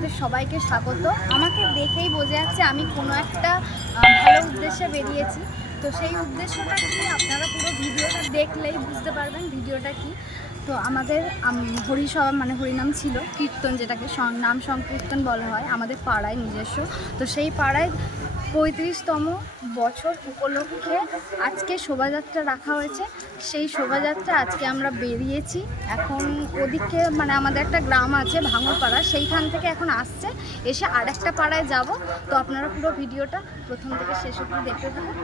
আপনাদের সবাইকে স্বাগত। আমাকে দেখেই বোঝা যাচ্ছে আমি কোনো একটা ভালো উদ্দেশ্যে বেরিয়েছি। তো সেই উদ্দেশ্যটা কি আপনারা পুরো ভিডিওটা দেখলেই বুঝতে পারবেন ভিডিওটা কি। তো আমাদের হরিসভা মানে হরিনাম ছিল, কীর্তন যেটাকে নাম সংকীর্তন বলা হয় আমাদের পাড়ায় নিজস্ব। তো সেই পাড়ায় 35তম বছর উপলক্ষে আজকে শোভাযাত্রা রাখা হয়েছে। সেই শোভাযাত্রা আজকে আমরা বেরিয়েছি। এখন ওদিকে মানে আমাদের একটা গ্রাম আছে ভাঙরপাড়া, সেইখান থেকে এখন আসছে, এসে আরেকটা পাড়ায় যাব। তো আপনারা পুরো ভিডিওটা প্রথম থেকে শেষ অবধি দেখতে থাকুন,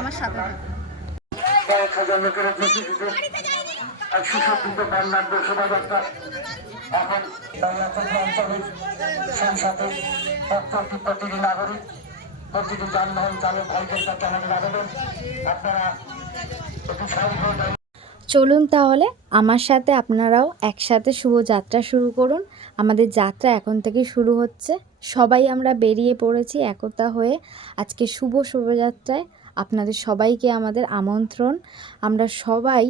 আমার সাথে থাকুন। প্রতিটি যানবাহন চালক ভাইদের কাছে আমাদের আবেদন, আপনারা একটু সাবধান। চলুন তাহলে আমার সাথে আপনারাও একসাথে শুভযাত্রা শুরু করুন। আমাদের যাত্রা এখন থেকে শুরু হচ্ছে। সবাই আমরা বেরিয়ে পড়েছি একতা হয়ে আজকে শুভ শোভাযাত্রায়। আপনাদের সবাইকে আমাদের আমন্ত্রণ। আমরা সবাই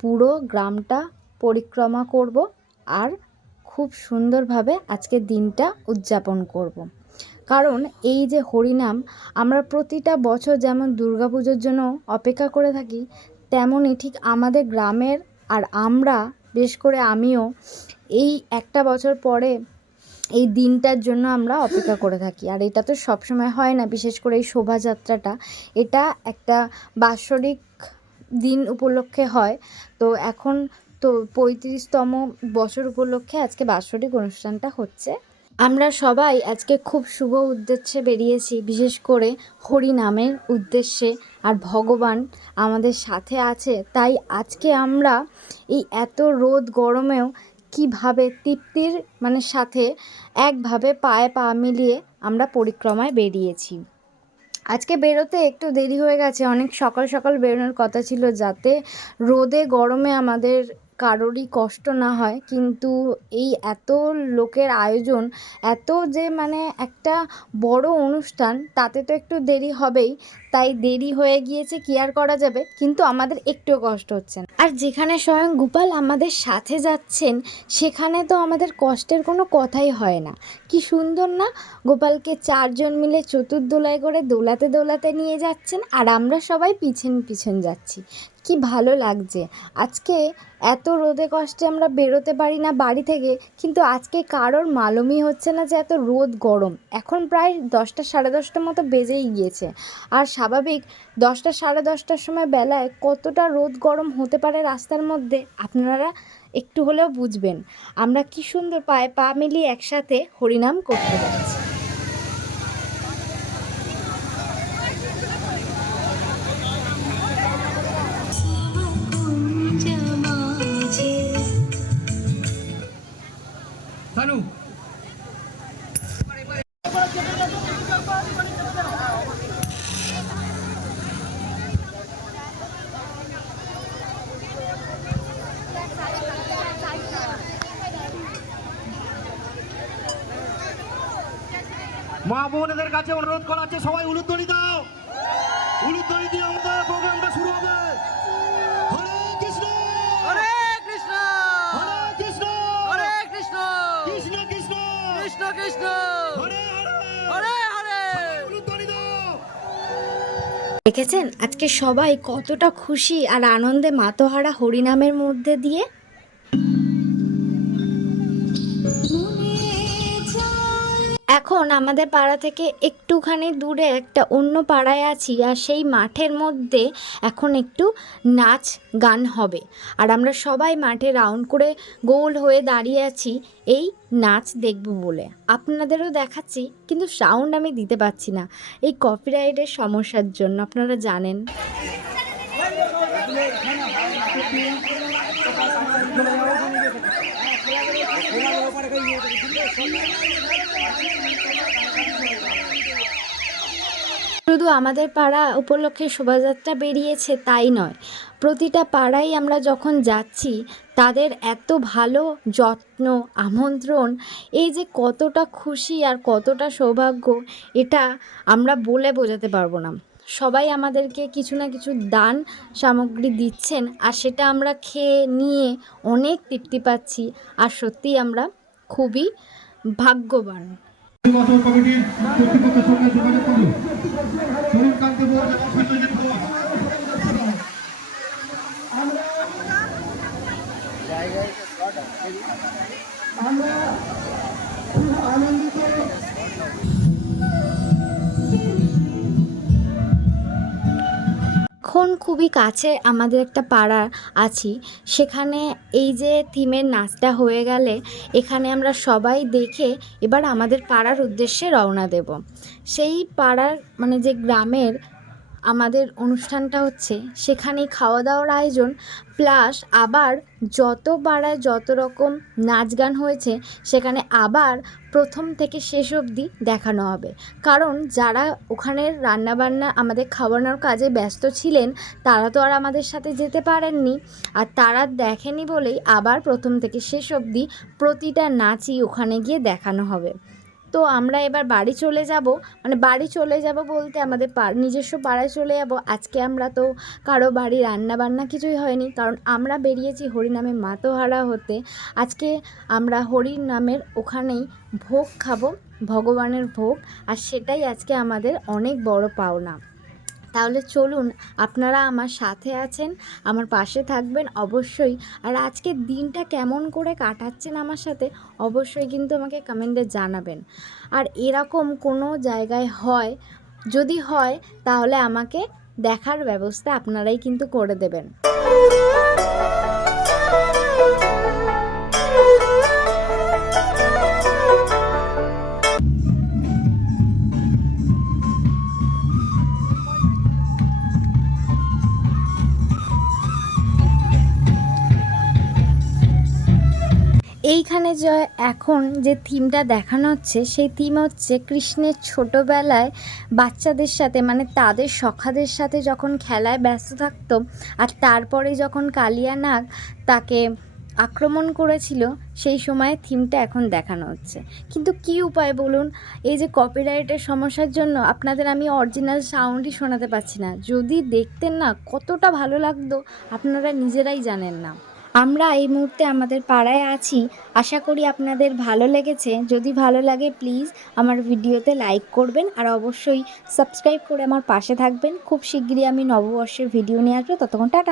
পুরো গ্রামটা পরিক্রমা করব আর খুব সুন্দরভাবে আজকের দিনটা উদযাপন করব। কারণ এই যে হরিনাম, আমরা প্রতিটা বছর যেমন দুর্গাপুজোর জন্য অপেক্ষা করে থাকি, তেমনই ঠিক আমাদের গ্রামের আর আমরা, বেশ করে আমিও, এই একটা বছর পরে এই দিনটার জন্য আমরা অপেক্ষা করে থাকি। আর এটা তো সবসময় হয় না, বিশেষ করে এই শোভাযাত্রাটা এটা একটা বাৎসরিক দিন উপলক্ষে হয়। তো এখন তো 35তম বছর উপলক্ষে আজকে বাৎসরিক অনুষ্ঠানটা হচ্ছে। আমরা সবাই আজকে খুব শুভ উদ্দেশ্যে বেরিয়েছি, বিশেষ করে হরি নামের উদ্দেশ্যে। আর ভগবান আমাদের সাথে আছে, তাই আজকে আমরা এই এত রোদ গরমেও কীভাবে তৃপ্তির মানে সাথে একভাবে পায়ে পা মিলিয়ে আমরা পরিক্রমায় বেরিয়েছি। আজকে বেরোতে একটু দেরি হয়ে গেছে, অনেক সকাল সকাল বেরোনোর কথা ছিল যাতে রোদে গরমে আমাদের কারোরই কষ্ট না হয়। কিন্তু এই এত লোকের আয়োজন, এত যে মানে একটা বড় অনুষ্ঠান, তাতে তো একটু দেরি হবেই। তাই দেরি হয়ে গিয়েছে, কি আর করা যাবে, কিন্তু আমাদের একটুও কষ্ট হচ্ছে না। আর যেখানে স্বয়ং গোপাল আমাদের সাথে যাচ্ছেন, সেখানে তো আমাদের কষ্টের কোনো কথাই হয় না। কি সুন্দর না, গোপালকে 4 জন মিলে চতুর্দোলায় করে দোলাতে দোলাতে নিয়ে যাচ্ছেন, আর আমরা সবাই পিছন পিছন যাচ্ছি। কি ভালো লাগছে। আজকে এত রোদে কষ্টে আমরা বেরোতে পারি না বাড়ি থেকে, কিন্তু আজকে কারোর মালুমই হচ্ছে না যে এত রোদ গরম। এখন প্রায় 10টা সাড়ে 10টার মতো বেজেই গিয়েছে। আর স্বাভাবিক 10টা সাড়ে 10টার সময় বেলায় কতটা রোদ গরম হতে পারে রাস্তার মধ্যে, আপনারা একটু হলেও বুঝবেন। আমরা কি সুন্দর পায়ে পা মিলিয়ে একসাথে হরিনাম করতে যাচ্ছি। মা বোনেদের কাছে অনুরোধ করা হচ্ছে, সবাই উলুধ্বনি দাও। উলুধ্বনি দিয়ে আমাদের প্রোগ্রামটা শুরু হবে। হরে কৃষ্ণ হরে কৃষ্ণ হরে কৃষ্ণ হরে কৃষ্ণ কৃষ্ণ কৃষ্ণ কৃষ্ণ কৃষ্ণ হরে হরে হরে হরে। উলুধ্বনি দাও। দেখেছেন আজকে সবাই কতটা খুশি আর আনন্দে মাতোহারা হরিনামের মধ্যে দিয়ে। এখন আমাদের পাড়া থেকে একটুখানি দূরে একটা অন্য পাড়ায় আছি, আর সেই মাঠের মধ্যে এখন একটু নাচ গান হবে। আর আমরা সবাই মাঠে রাউন্ড করে গোল হয়ে দাঁড়িয়ে আছি এই নাচ দেখব বলে। আপনাদেরও দেখাচ্ছি, কিন্তু সাউন্ড আমি দিতে পারছি না এই কপিরাইটের সমস্যার জন্য, আপনারা জানেন। শুধু আমাদের পাড়া উপলক্ষে শোভাযাত্রা বেরিয়েছে তাই নয়, প্রতিটা পাড়ায় আমরা যখন যাচ্ছি তাদের এত ভালো যত্ন, আমন্ত্রণ, এই যে কতটা খুশি আর কতটা সৌভাগ্য, এটা আমরা বলে বোঝাতে পারবো না। সবাই আমাদেরকে কিছু না কিছু দান সামগ্রী দিচ্ছেন, আর সেটা আমরা খেয়ে নিয়ে অনেক তৃপ্তি পাচ্ছি। আর সত্যিই আমরা খুবই ভাগ্যবান। নির্বাচন কমিটির কর্তৃপক্ষের সঙ্গে যোগাযোগ করুন। তরুণ কান্তি বোস এবং সত্যজিৎ ঘোষ। আমরা খুব আনন্দিত। এখন খুবই কাছে আমাদের একটা পাড়া আছি, সেখানে এই যে থিমের নাচটা হয়ে গেলে এখানে আমরা সবাই দেখে এবার আমাদের পাড়ার উদ্দেশ্যে রওনা দেব। সেই পাড়ার মানে যে গ্রামের আমাদের অনুষ্ঠানটা হচ্ছে সেখানেই খাওয়া দাওয়ার আয়োজন, প্লাস আবার যত পাড়ায় যত রকম নাচ গান হয়েছে সেখানে আবার প্রথম থেকে শেষ অবধি দেখানো হবে। কারণ যারা ওখানের রান্নাবান্না আমাদের খাওয়ানোর কাজে ব্যস্ত ছিলেন তারা তো আর আমাদের সাথে যেতে পারেননি, আর তারা দেখেনি বলেই আবার প্রথম থেকে শেষ অবধি প্রতিটা নাচই ওখানে গিয়ে দেখানো হবে। তো আমরা এবার বাড়ি চলে যাব, মানে বাড়ি চলে যাব বলতে আমাদের নিজস্ব পাড়ায় চলে যাব। আজকে আমরা তো কারো বাড়ি রান্না বান্না কিছুই হয়নি, কারণ আমরা বেরিয়েছি হরিনামে মাতোহারা হতে। আজকে আমরা হরির নামের ওখানেই ভোগ খাবো, ভগবানের ভোগ, আর সেটাই আজকে আমাদের অনেক বড় পাওনা। তাহলে চলুন, আপনারা আমার সাথে আছেন, আমার পাশে থাকবেন অবশ্যই। আর আজকের দিনটা কেমন করে কাটাচ্ছেন আমার সাথে অবশ্যই কিন্তু আমাকে কমেন্টে জানাবেন। আর এরকম কোনো জায়গায় হয়, যদি হয় তাহলে আমাকে দেখার ব্যবস্থা আপনারাই কিন্তু করে দেবেন। এইখানে যে এখন যে থিমটা দেখানো হচ্ছে সেই থিম হচ্ছে কৃষ্ণের ছোটোবেলায় বাচ্চাদের সাথে, মানে তাদের সখাদের সাথে যখন খেলায় ব্যস্ত থাকতো, আর তারপরে যখন কালিয়া নাগ তাকে আক্রমণ করেছিল সেই সময় থিমটা এখন দেখানো হচ্ছে। কিন্তু কি উপায় বলুন, এই যে কপিরাইটের সমস্যার জন্য আপনাদের আমি অরিজিনাল সাউন্ডই শোনাতে পারছি না। যদি দেখতেন না কতটা ভালো লাগতো আপনারা নিজেরাই জানেন না। আমরা এই মুহূর্তে আমাদের পাড়ায় আছি, আশা করি আপনাদের ভালো লেগেছে। যদি ভালো লাগে প্লিজ আমার ভিডিওতে লাইক করবেন, আর অবশ্যই সাবস্ক্রাইব করে আমার পাশে থাকবেন। খুব শিগগিরই আমি নববর্ষের ভিডিও নিয়ে আসবো, ততক্ষণ টাটা।